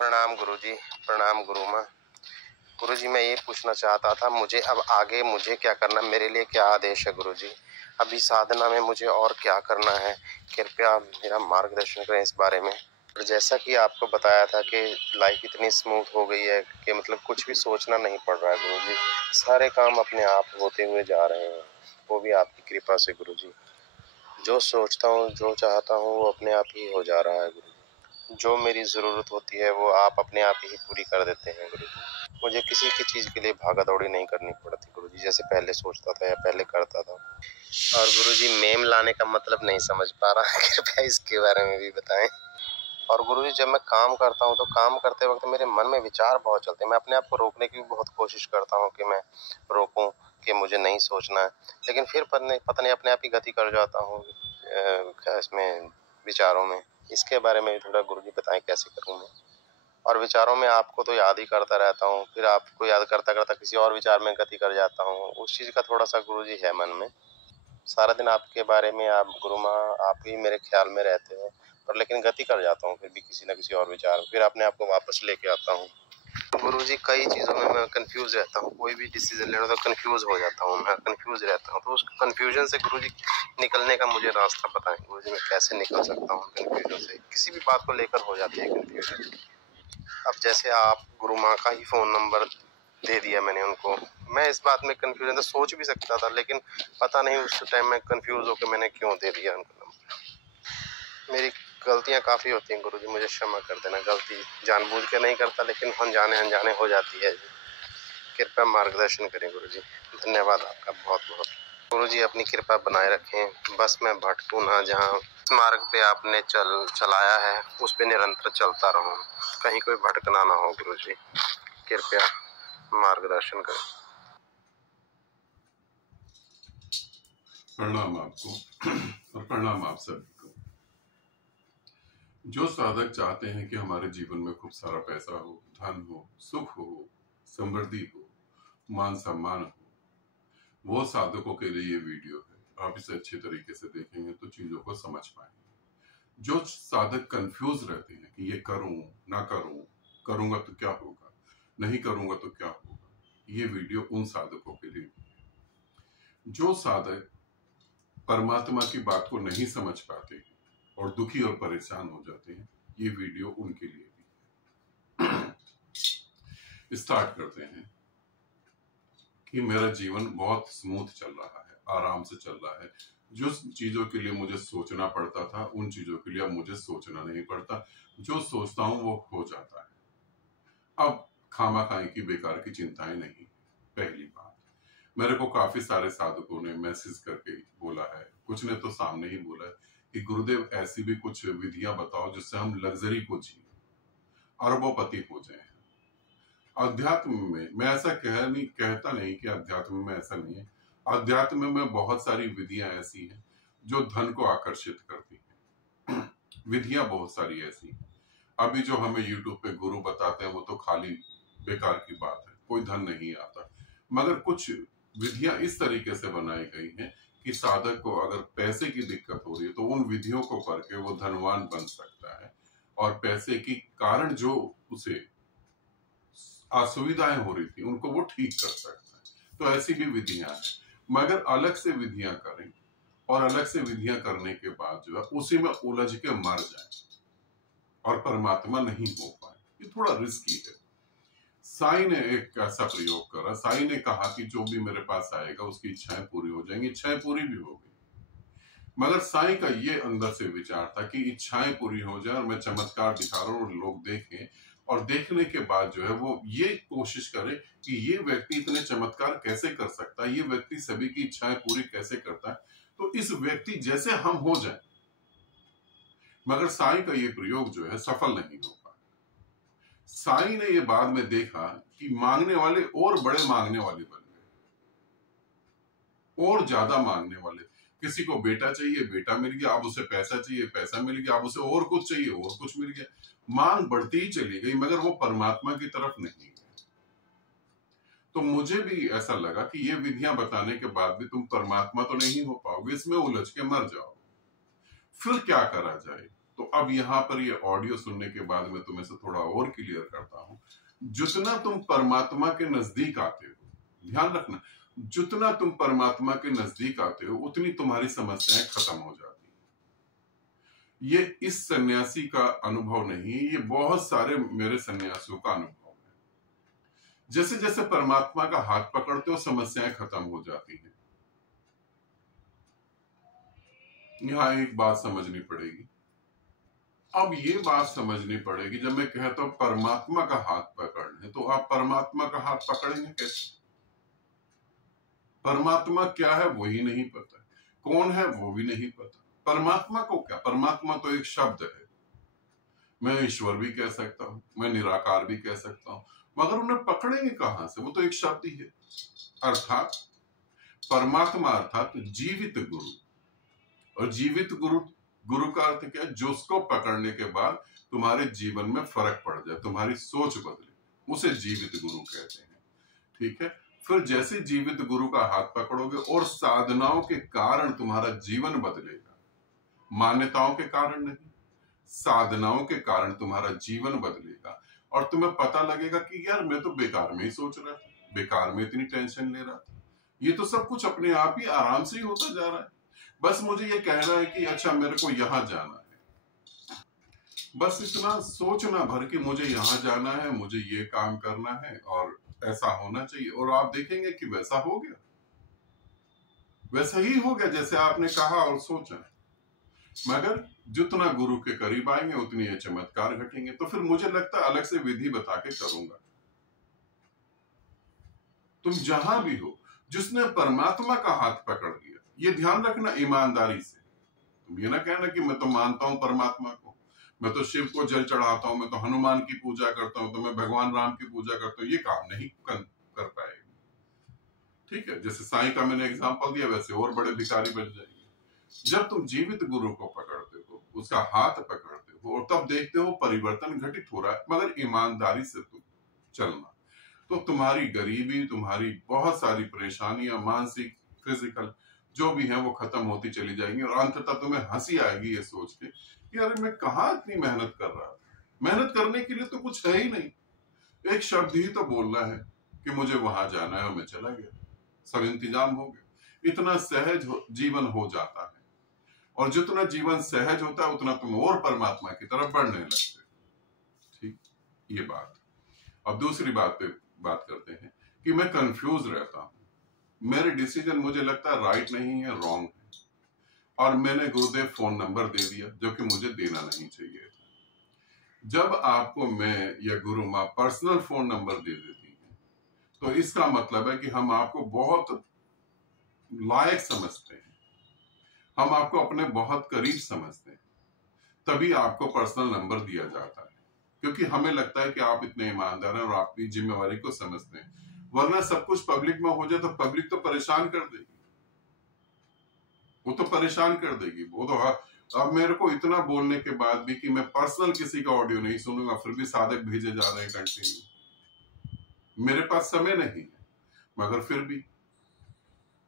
प्रणाम गुरुजी, प्रणाम गुरु माँ। गुरुजी मैं ये पूछना चाहता था, मुझे अब आगे मुझे क्या करना, मेरे लिए क्या आदेश है गुरुजी? अभी साधना में मुझे और क्या करना है, कृपया मेरा मार्गदर्शन करें इस बारे में। और जैसा कि आपको बताया था कि लाइफ इतनी स्मूथ हो गई है कि मतलब कुछ भी सोचना नहीं पड़ रहा है गुरुजी, सारे काम अपने आप होते हुए जा रहे हैं, वो भी आपकी कृपा से गुरुजी। जो सोचता हूँ, जो चाहता हूँ वो अपने आप ही हो जा रहा है गुरुजी। जो मेरी ज़रूरत होती है वो आप अपने आप ही पूरी कर देते हैं गुरुजी। मुझे किसी की चीज़ के लिए भागा दौड़ी नहीं करनी पड़ती गुरुजी, जैसे पहले सोचता था या पहले करता था। और गुरुजी मेम लाने का मतलब नहीं समझ पा रहा कृपया इसके बारे में भी बताएं। और गुरुजी जब मैं काम करता हूँ तो काम करते वक्त मेरे मन में विचार बहुत चलते हैं। मैं अपने आप को रोकने की भी बहुत कोशिश करता हूँ कि मैं रोकूं कि मुझे नहीं सोचना है, लेकिन फिर पता नहीं अपने आप ही गति कर जाता हूँ इसमें विचारों में। इसके बारे में भी थोड़ा गुरुजी बताएं कैसे करूँ मैं। और विचारों में आपको तो याद ही करता रहता हूँ, फिर आपको याद करता करता किसी और विचार में गति कर जाता हूँ। उस चीज़ का थोड़ा सा गुरुजी है मन में। सारा दिन आपके बारे में आप गुरु माँ आप ही मेरे ख्याल में रहते हैं, पर लेकिन गति कर जाता हूँ फिर भी किसी न किसी और विचार, फिर अपने आप को वापस लेके आता हूँ। गुरुजी कई चीज़ों में मैं कंफ्यूज रहता हूँ, कोई भी डिसीजन लेना तो कंफ्यूज हो जाता हूँ, मैं कंफ्यूज रहता हूँ। तो उस कंफ्यूजन से गुरुजी निकलने का मुझे रास्ता बताएं गुरुजी, मैं कैसे निकल सकता हूँ कंफ्यूजन से। किसी भी बात को लेकर हो जाती है कंफ्यूजन। अब जैसे आप गुरु माँ का ही फ़ोन नंबर दे दिया मैंने उनको, मैं इस बात में कंफ्यूजन तो सोच भी सकता था, लेकिन पता नहीं उस टाइम में कंफ्यूज होकर मैंने क्यों दे दिया उनको नंबर। मेरी गलतियां काफ़ी होती हैं गुरुजी, मुझे क्षमा कर देना। गलती जानबूझ के नहीं करता, लेकिन अनजाने अनजाने हो जाती है। कृपया मार्गदर्शन करें गुरुजी। धन्यवाद आपका बहुत बहुत। गुरुजी अपनी कृपा बनाए रखें, बस मैं भटकूं ना, जहाँ मार्ग पे आपने चलाया है उस पे निरंतर चलता रहूं, कहीं कोई भटकना ना हो गुरुजी। कृपया मार्गदर्शन करें। प्रणाम आपको और प्रणाम आप सभी को। जो साधक चाहते हैं कि हमारे जीवन में खूब सारा पैसा हो, धन हो, सुख हो, समृद्धि हो, मान सम्मान हो, वो साधकों के लिए ये वीडियो है। आप इसे अच्छे तरीके से देखेंगे तो चीजों को समझ पाएंगे। जो साधक कंफ्यूज रहते हैं कि ये करूं ना करूं, करूंगा तो क्या होगा, नहीं करूंगा तो क्या होगा, ये वीडियो उन साधकों के लिए है। जो साधक परमात्मा की बात को नहीं समझ पाते हैं और दुखी और परेशान हो जाते हैं, ये वीडियो उनके लिए भी है। स्टार्ट करते हैं कि मेरा जीवन बहुत स्मूथ चल रहा है, आराम से चल रहा है। जो चीजों के लिए मुझे सोचना पड़ता था उन चीजों के लिए अब मुझे सोचना नहीं पड़ता। जो सोचता हूं वो हो जाता है। अब खामाखाई की बेकार की चिंताएं नहीं। पहली बात, मेरे को काफी सारे साधकों ने मैसेज करके बोला है, कुछ ने तो सामने ही बोला है कि गुरुदेव ऐसी भी कुछ विधियां बताओ जिससे हम लग्जरी को जिए, अरबोपति हो जाए। अध्यात्म में मैं ऐसा कहता नहीं कि अध्यात्म में ऐसा नहीं है। अध्यात्म में बहुत सारी विधियां ऐसी हैं जो धन को आकर्षित करती हैं। विधियां बहुत सारी ऐसी हैं। अभी जो हमें यूट्यूब पे गुरु बताते हैं वो तो खाली बेकार की बात है, कोई धन नहीं आता। मगर कुछ विधियां इस तरीके से बनाई गई हैं कि साधक को अगर पैसे की दिक्कत हो रही है तो उन विधियों को करके वो धनवान बन सकता है, और पैसे की कारण जो उसे असुविधाएं हो रही थी उनको वो ठीक कर सकता है। तो ऐसी भी विधियां हैं, मगर अलग से विधियां करें और अलग से विधियां करने के बाद जो है उसी में उलझ के मर जाए और परमात्मा नहीं हो पाए, ये थोड़ा रिस्की है। साईं ने एक ऐसा प्रयोग करा। साईं ने कहा कि जो भी मेरे पास आएगा उसकी इच्छाएं पूरी हो जाएंगी। इच्छाएं पूरी भी हो गई, मगर साईं का ये अंदर से विचार था कि इच्छाएं पूरी हो जाए और मैं चमत्कार दिखा रहा हूं और लोग देखें, और देखने के बाद जो है वो ये कोशिश करे कि ये व्यक्ति इतने चमत्कार कैसे कर सकता है, ये व्यक्ति सभी की इच्छाएं पूरी कैसे करता है, तो इस व्यक्ति जैसे हम हो जाए। मगर साईं का ये प्रयोग जो है सफल नहीं हो पाया। साईं ने ये बाद में देखा कि मांगने वाले और बड़े मांगने वाले बन गए, और ज्यादा मांगने वाले। किसी को बेटा चाहिए, बेटा मिल गया, अब उसे पैसा चाहिए, पैसा मिल गया, अब उसे और कुछ चाहिए, और कुछ मिल गया। मांग बढ़ती ही चली गई, मगर वो परमात्मा की तरफ नहीं गई। तो मुझे भी ऐसा लगा कि ये विधियां बताने के बाद भी तुम परमात्मा तो नहीं हो पाओगे, इसमें उलझ के मर जाओ। फिर क्या करा जाए? तो अब यहाँ पर ये ऑडियो सुनने के बाद मैं तुम्हें से थोड़ा और क्लियर करता हूं। जितना तुम परमात्मा के नजदीक आते हो, ध्यान रखना, जितना तुम परमात्मा के नजदीक आते हो उतनी तुम्हारी समस्याएं खत्म हो जाती हैं। ये इस सन्यासी का अनुभव नहीं, ये बहुत सारे मेरे सन्यासियों का अनुभव है। जैसे जैसे परमात्मा का हाथ पकड़ते हो समस्याएं खत्म हो जाती हैं। यहां एक बात समझनी पड़ेगी। अब ये बात समझनी पड़ेगी, जब मैं कहता हूं परमात्मा का हाथ पकड़ने, तो आप परमात्मा का हाथ पकड़ेंगे कैसे? परमात्मा क्या है वो ही नहीं पता, कौन है वो भी नहीं पता। परमात्मा को क्या, परमात्मा तो एक शब्द है। मैं ईश्वर भी कह सकता हूं, मैं निराकार भी कह सकता हूं, मगर उन्हें पकड़ेंगे कहां से? वो तो एक शब्द ही है। अर्थात परमात्मा अर्थात जीवित गुरु, और जीवित गुरु, गुरु का अर्थ क्या है? जो उसको पकड़ने के बाद तुम्हारे जीवन में फर्क पड़ जाए, तुम्हारी सोच बदले, उसे जीवित गुरु कहते हैं। ठीक है, फिर जैसे जीवित गुरु का हाथ पकड़ोगे और साधनाओं के कारण तुम्हारा जीवन बदलेगा, मान्यताओं के कारण नहीं, साधनाओं के कारण तुम्हारा जीवन बदलेगा। और तुम्हें पता लगेगा कि यार मैं तो बेकार में ही सोच रहा था, बेकार में इतनी टेंशन ले रहा था, ये तो सब कुछ अपने आप ही आराम से ही होता जा रहा है। बस मुझे ये कहना है कि अच्छा मेरे को यहां जाना है, बस इतना सोचना भर कि मुझे यहां जाना है, मुझे ये काम करना है और ऐसा होना चाहिए, और आप देखेंगे कि वैसा हो गया, वैसा ही हो गया जैसे आपने कहा और सोचा। मगर जितना गुरु के करीब आएंगे उतनी ये चमत्कार घटेंगे। तो फिर मुझे लगता है अलग से विधि बता के करूंगा। तुम जहां भी हो, जिसने परमात्मा का हाथ पकड़ लिया, ये ध्यान रखना ईमानदारी से। तुम ये ना कहना कि मैं तो मानता हूं परमात्मा को, मैं तो शिव को जल चढ़ाता हूं, मैं तो हनुमान की पूजा करता हूं, तो मैं भगवान राम की पूजा करता हूं। ये काम नहीं कर पाएगी। ठीक है, जैसे साईं का मैंने एग्जांपल दिया, वैसे और बड़े भिखारी बन जाएंगे। जब तुम जीवित गुरु को पकड़ते हो, उसका हाथ पकड़ते हो, और तब देखते हो परिवर्तन घटित हो रहा है, मगर ईमानदारी से तुम चलना, तो तुम्हारी गरीबी, तुम्हारी बहुत सारी परेशानियां, मानसिक, फिजिकल जो भी है, वो खत्म होती चली जाएंगी। और अंततः तुम्हें हंसी आएगी ये सोच के कि अरे मैं कहाँ इतनी मेहनत कर रहा था, मेहनत करने के लिए तो कुछ है ही नहीं, एक शब्द ही तो बोलना है कि मुझे वहां जाना है, और मैं चला गया, सब इंतजाम हो गया। इतना सहज जीवन हो जाता है, और जितना जीवन सहज होता है उतना तुम और परमात्मा की तरफ बढ़ने लगते हो। ठीक, ये बात। अब दूसरी बात पे बात करते हैं कि मैं कंफ्यूज रहता हूं, मेरे डिसीजन मुझे लगता है राइट नहीं है, रॉन्ग है, और मैंने गुरुदेव फोन नंबर दे दिया जो कि मुझे देना नहीं चाहिए था। जब आपको मैं या गुरु माँ पर्सनल फोन नंबर दे देती है, तो इसका मतलब है कि हम आपको बहुत लायक समझते हैं, हम आपको अपने बहुत करीब समझते हैं, तभी आपको पर्सनल नंबर दिया जाता है, क्योंकि हमें लगता है कि आप इतने ईमानदार हैं और आपकी जिम्मेवारी को समझते हैं। वरना सब कुछ पब्लिक में हो जाए तो पब्लिक तो परेशान कर देगी, वो तो परेशान कर देगी। वो तो अब मेरे को इतना बोलने के बाद भी कि मैं पर्सनल किसी का ऑडियो नहीं सुनूंगा, फिर भी साधक भेजे जा रहे हैं कंटिन्यू, मेरे पास समय नहीं है, मगर फिर भी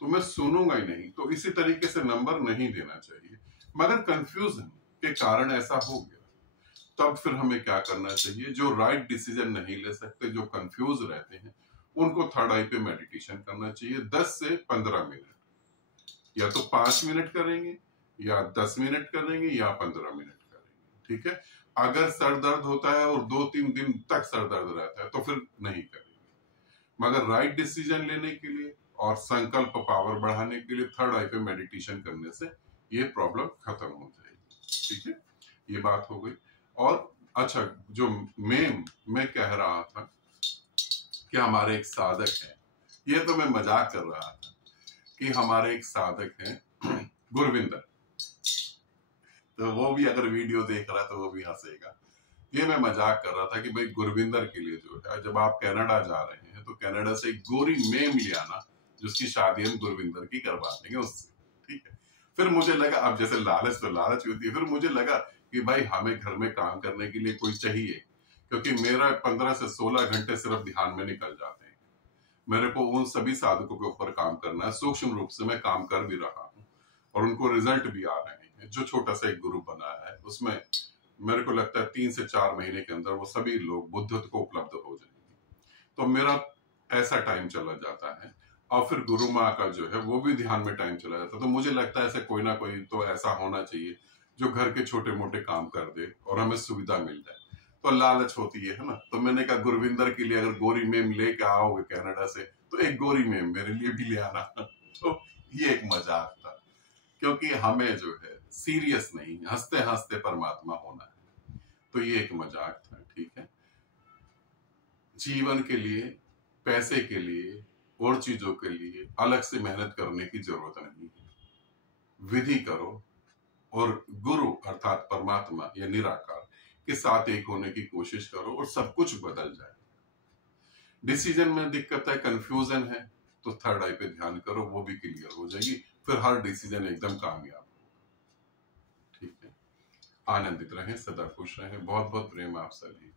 तो मैं सुनूंगा ही नहीं। तो इसी तरीके से नंबर नहीं देना चाहिए, मगर कंफ्यूजन के कारण ऐसा हो गया। तब फिर हमें क्या करना चाहिए? जो राइट डिसीजन नहीं ले सकते, जो कंफ्यूज रहते हैं, उनको थर्ड आई पे मेडिटेशन करना चाहिए 10 से 15 मिनट, या तो 5 मिनट करेंगे, या 10 मिनट करेंगे, या 15 मिनट करेंगे। ठीक है, अगर सर दर्द होता है और 2-3 दिन तक सर दर्द रहता है तो फिर नहीं करेंगे, मगर राइट डिसीजन लेने के लिए और संकल्प पावर बढ़ाने के लिए थर्ड आई पे मेडिटेशन करने से ये प्रॉब्लम खत्म हो जाएगी। ठीक है, ये बात हो गई। और अच्छा, जो मैं कह रहा था कि हमारे एक साधक हैं, ये तो मैं मजाक कर रहा था कि हमारे एक साधक हैं गुरविंदर, तो वो भी अगर वीडियो देख रहा है तो वो भी हंसेगा। ये मैं मजाक कर रहा था कि भाई गुरविंदर के लिए जो है, जब आप कनाडा जा रहे हैं तो कनाडा से एक गोरी मेम ले आना, जिसकी शादी हम गुरविंदर की करवा देंगे उससे। ठीक है, फिर मुझे लगा, अब जैसे लालच तो लालच होती है, फिर मुझे लगा कि भाई हमें घर में काम करने के लिए कोई चाहिए, क्योंकि मेरा 15 से 16 घंटे सिर्फ ध्यान में निकल जाते हैं। मेरे को उन सभी साधकों के ऊपर काम करना है, सूक्ष्म रूप से मैं काम कर भी रहा हूँ और उनको रिजल्ट भी आ रहे हैं। में जो छोटा सा एक ग्रुप बना है, उसमें मेरे को लगता है 3 से 4 महीने के अंदर वो सभी लोग बुद्धत्व को उपलब्ध हो जाएंगे। तो मेरा ऐसा टाइम चला जाता है, और फिर गुरु माँ का जो है वो भी ध्यान में टाइम चला जाता है। तो मुझे लगता है ऐसे कोई ना कोई तो ऐसा होना चाहिए जो घर के छोटे मोटे काम कर दे और हमें सुविधा मिल जाए। तो लालच होती है ना। तो मैंने कहा गुरविंदर के लिए अगर गोरी मेम लेके आओगे कनाडा से तो एक गोरी मेम मेरे लिए भी ले आना। तो ये एक मजाक था, क्योंकि हमें जो है सीरियस नहीं, हंसते हंसते परमात्मा होना है। तो ये एक मजाक था, ठीक है। जीवन के लिए, पैसे के लिए और चीजों के लिए अलग से मेहनत करने की जरूरत नहीं है। विधि करो और गुरु अर्थात परमात्मा या निराकार के साथ एक होने की कोशिश करो और सब कुछ बदल जाए। डिसीजन में दिक्कत है, कंफ्यूजन है, तो थर्ड आई पे ध्यान करो, वो भी क्लियर हो जाएगी। फिर हर डिसीजन एकदम कामयाब हो। ठीक है, आनंदित रहें, सदा खुश रहें। बहुत बहुत प्रेम आप सभी।